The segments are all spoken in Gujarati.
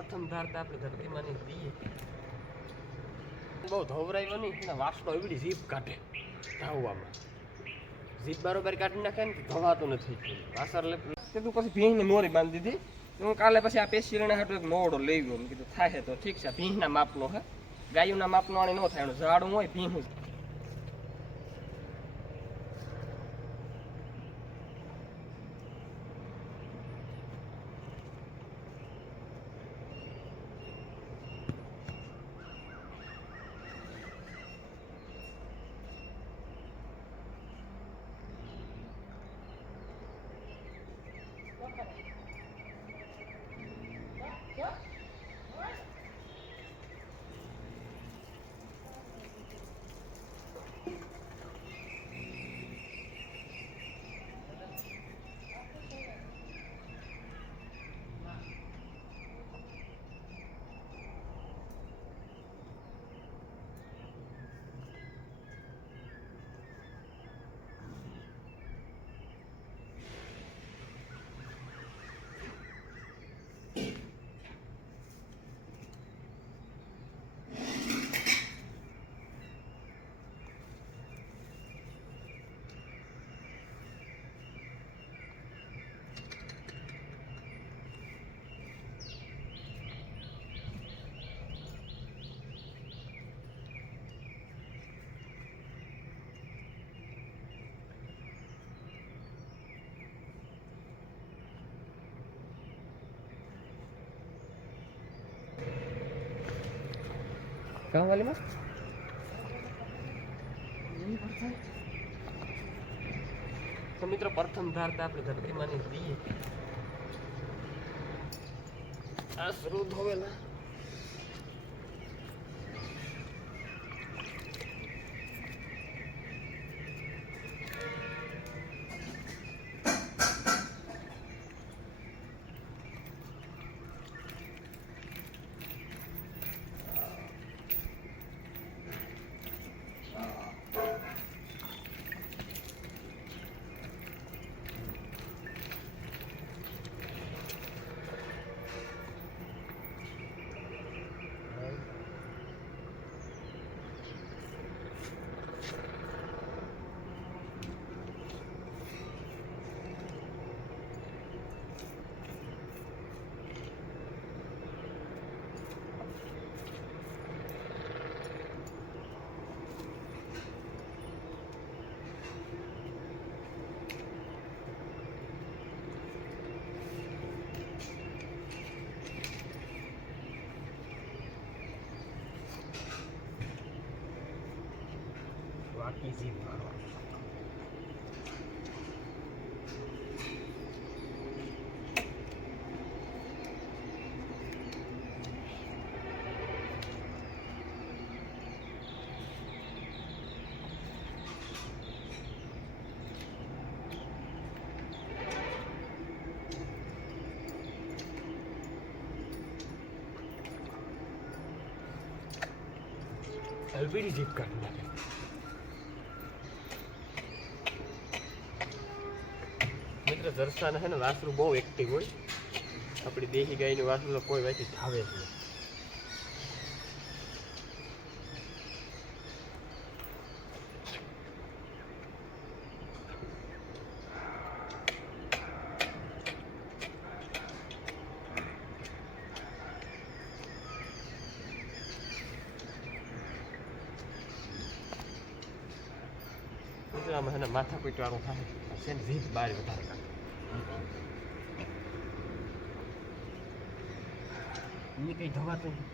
પ્રથમ ધાર તો આપણે ધરતીમાંની દઈએ બહુ ધવરાયો નહીં વાસણો એવડી જીભ કાઢે ધાવવામાં જીભ બરોબર કાઢી નાખે ને ધવાતો નથી વાસર તું પછી ભીંને મોરી બાંધી દીધી હું કાલે પછી આ પેશીને હાટું એક મોવડો લઈ ગયો કીધું થાય તો ઠીક છે ભીંના માપનો હે ગાયુંના માપનો આણી ન થાય ઝાડું હોય ભીનું कहाँ वाले में तो मित्रों प्रथम धार तो આપણે ધરતીમાંની દઈએ આ શરૂ ધોવેલા easy already deep cut मित्र जरसा है ना वासरू बहुत एक्टिव हो अपनी देही गाय वासरू तो कोई वैसे धावे नहीं है ना माथा कोई टारो था सेन जीभ बाहर बता रहा ये कहीं धवा तो नहीं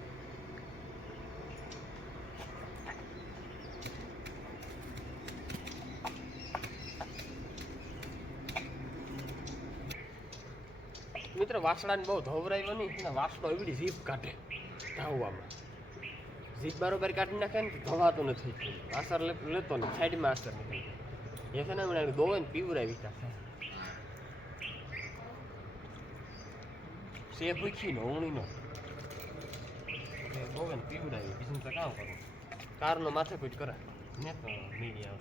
मित्र वासड़ा बहुत धवरायो नहीं ना वासड़ो एवडी जीभ काटे धाववामां जीभ बरोबर काटी नाखे ने धवातो नथी वासर लेतो ने साइड में असर नहीं ये है ना मैंने दो ने पीवरावी था से भूखी नो उणी नो दो ने पीवरावी बिजन तो काम करो कार नो माथे पीट करा ने तो मीडिया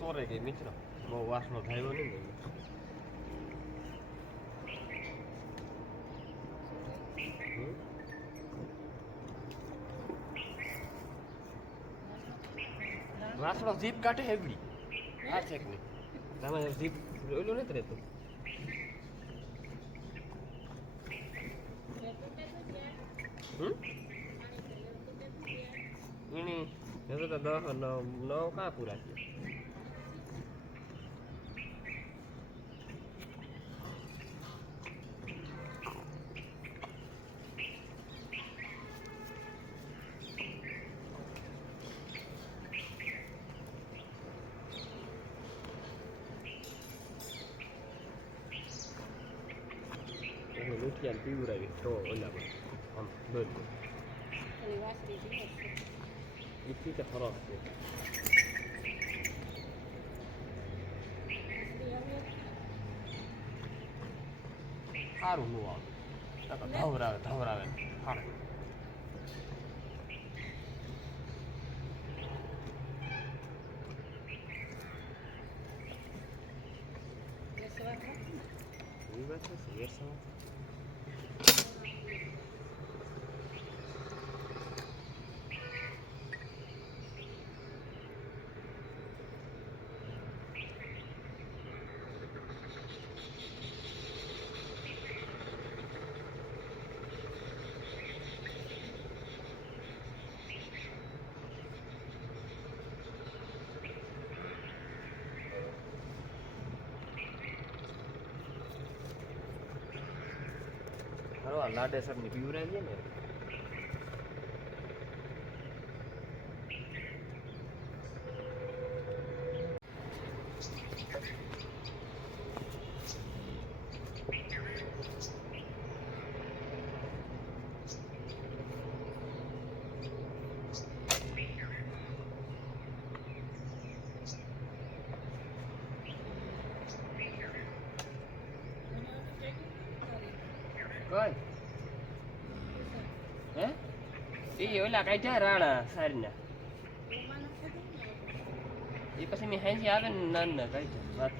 સોરે ગઈ મિત્રો, બહુ વાસનો થયો નહીં ને. વાસણો જીપ કાઢે હેવડી આ છે કે તમે જીપ ઓલું નથી રહેતું. એની તો 10 9 કાં પૂરા છે. મીઠિયા પીવડાવી તો ઓલા આમ બધું ઈથી તો ખરાબ છે. સારું નું આવે ધવરાવે સારું. એ વાત છે લાડેસર ની પીવરાવીએ ને કોઈ એ ઓલા કાઢ્યા રાણા સારીના એ પછી મેં હાંજી આવે ને નાના કાઢ્યા વાત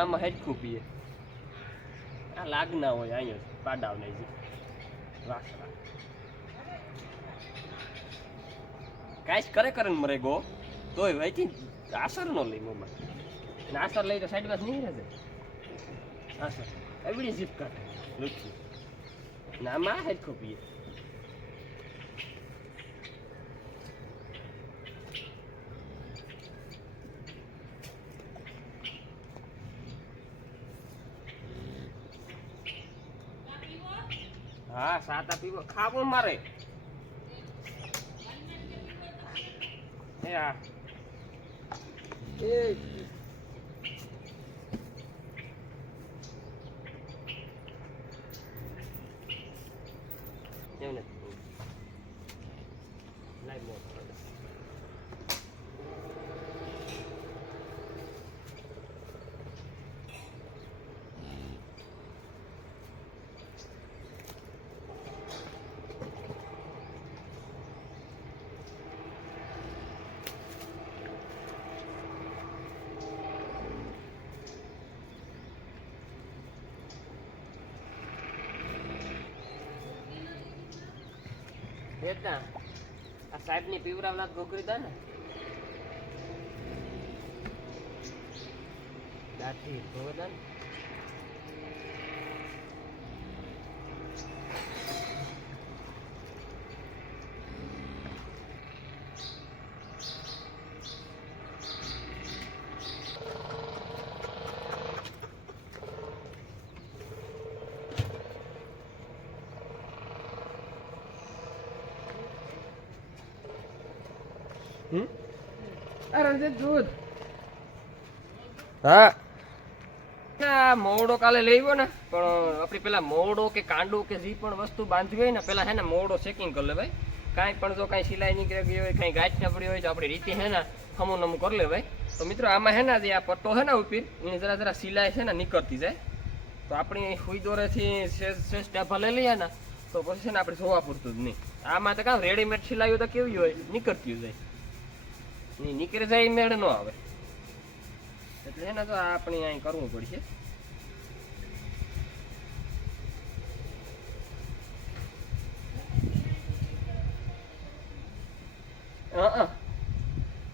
આમાં હેડકું પીએ આ લાગના હોય અહીંયા પાડાવ નહીં વાસણા કાંઈ કરે કરે ને મરે ગો તોય ભાઈ આસર નો લઈ મોબાઈલ આસર લઈ તો સાઈડ બસ નહીં રહેશે. આસર એવડી જીપ કાઢે લુચ્છી ને આમાં હેડખો પીએ. હા સાતા પીવો ખાવો મારે એ હા એ એવું નથી લાઈવ મોડ દેતા આ સાહેબ ની પીવરાવલા ગોગરી દા ને દાઠી ગોદન દૂધ હા મોવડો કાલે લેવો ને પણ આપણી પેલા મોવડો કે કાંડો કે જે પણ વસ્તુ બાંધવી હોય ને પેલા હે ને મોવડો ચેકિંગ કરી લેવાય. કાંઈ પણ જો કાંઈ સિલાઈ નીકળી ગઈ હોય કાંઈ ગાંઠ ના પડી હોય તો આપણી રીતે હે ને હમું નમું કરી લેવાય. તો મિત્રો આમાં હે ને જે આ પટ્ટો છે ને ઉપર એની જરા જરા સિલાઈ છે ને નીકળતી જાય તો આપણી સુઈ દોરેથી શેષ ડાભા લઈ લઈએ ને તો તો પછી છે ને આપણે જોવા પૂરતું જ નહીં. આમાં તો કામ રેડીમેડ સિલાયું તો કેવી હોય, નીકળતી જાય, નીકળી જાય મેળ ન આવે. એટલે એને તો આપણે અહીં કરવું પડશે.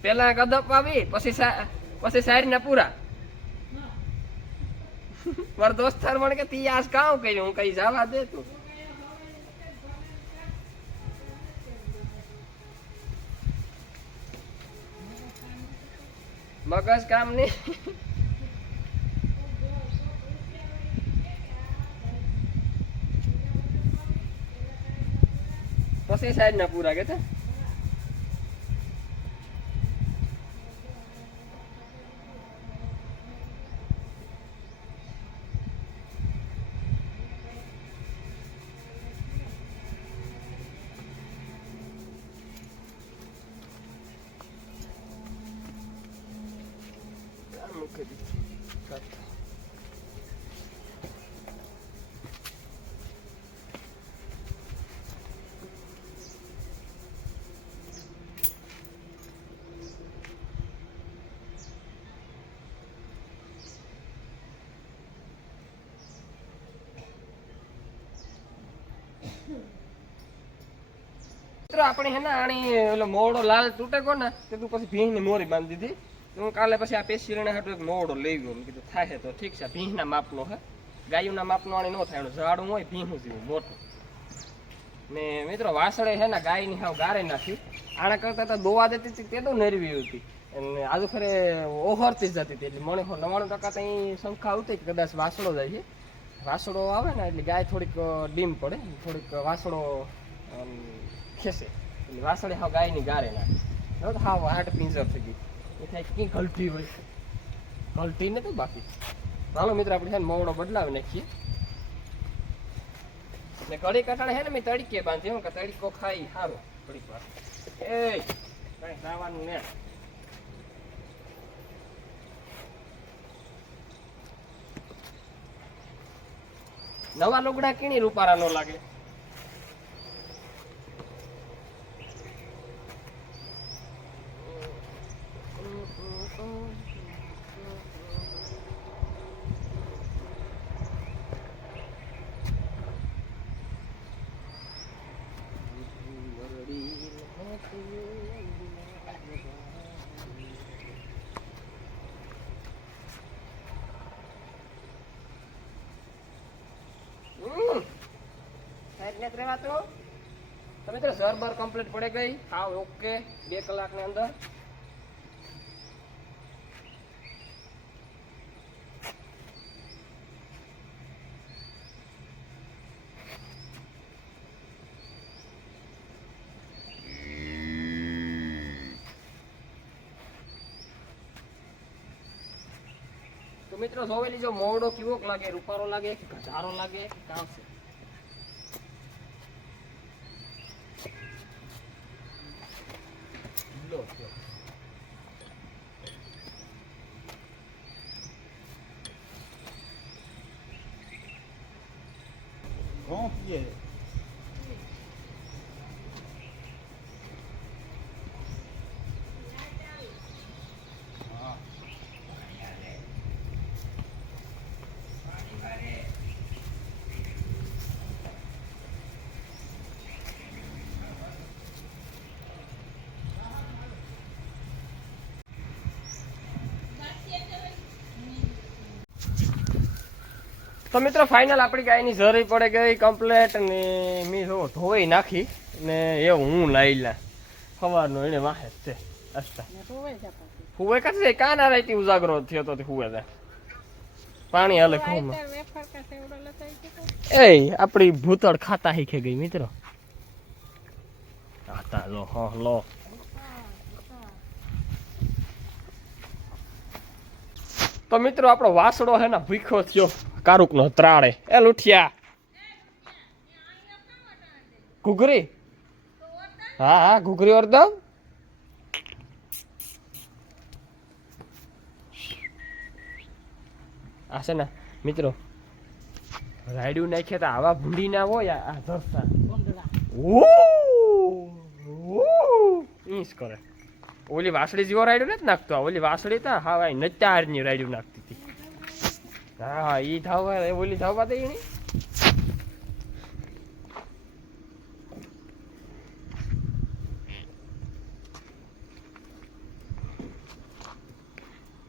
પેલા કદપ આવી પછી સારી ના પૂરા. મારો દોસ્તાર મને કે તી આજ કામ કર્યું, હું કઈ જવા દે તું. મગજ કામ નહીં. પછી સાઈડ ના પૂરા કે આપણે હે ને આણી ઓલો મોડો લાલ તૂટે કો ને તે તું પછી ભીંગ ની મોરી બાંધી દીધી. હું કાલે પછી આ પેશી લઈને હાટું એક મોડો લઈ ગયો. મેં કીધું થાય તો ઠીક છે, ભીંગના માપનો હે, ગાયુંના માપનો આણી ન થાય, એનું ઝાડું હોય ભીંગનું જેવું મોટું. ને મિત્રો વાસળે છે ને ગાયની હાવ ગારે નાખી. આના કરતા તો દોવા દેતી હતી તે તો નરવી હતી, અને આજુ ખરે ઓહરતી જ જતી હતી. એટલે મને 99% તો અહીં શંકા આવતી કે કદાચ વાસળો જાય છે. વાસળો આવે ને એટલે ગાય થોડીક ડીમ પડે, થોડીક વાસળો ખેસે, એટલે વાસળે હાવ ગાયની ગારે નાખે. હાવ હાટ પિંજર થઈ ગઈ. એ થાય કંઈ ગલટી હોય, ગલટી નથી બાકી. ચાલો મિત્રો આપણે છે ને મોવડો બદલાવી નાખીએ. ને કઢી કટાણે છે ને મેં તડીકે બાંધી, કે તડીકો ખાઈ સારો થોડીક વાર. એ કઈ ખાવાનું ને નવા લુગડા કીણી રૂપારા નો લાગે. તમે તો સર કમ્પ્લીટ પડે ગઈ. હા ઓકે, 2 કલાકની અંદર. તો મિત્રો જોઈ લીજો મોવડો કેવો લાગે, રૂપારો લાગે કે ગજારો લાગે કે કામ છે. તો મિત્રો ફાઇનલ આપણી ગાયની ઝરી પડે ગઈ કમ્પ્લેટ, ને મેં જો ધોઈ નાખી ને એવું હું લાઈલા સવારનો એને વાહે જ છે. અસ્તા હુવે કાંઈ કાના રાઈતી ઉજાગરો થયો તો હુવે દે પાણી હાલે ઘઉંમાં. એ આપણી ભૂતળ ખાતા શીખે ગઈ મિત્રો. ખાતા લો લો. તો મિત્રો આપણો વાસડો હે ને ભૂખો થયો કારુક નો ત્રાળે. એ લૂઠિયા ઘૂઘરી, હા હા ઘૂઘરી ઓર દો. આ છે ને મિત્રો રાયડું નાખીએ તો આવા ભૂંડી ના હોય આ ધરસા ઈસ કરે. ઓલી વાસળી જેવો રાયડું નથી નાખતો, ઓલી વાસળી તા હા ભાઈ નચારની રાયડું નાખતી હતી. હા ઈ ધાવા ઓલી ધાવા દઈ નહીં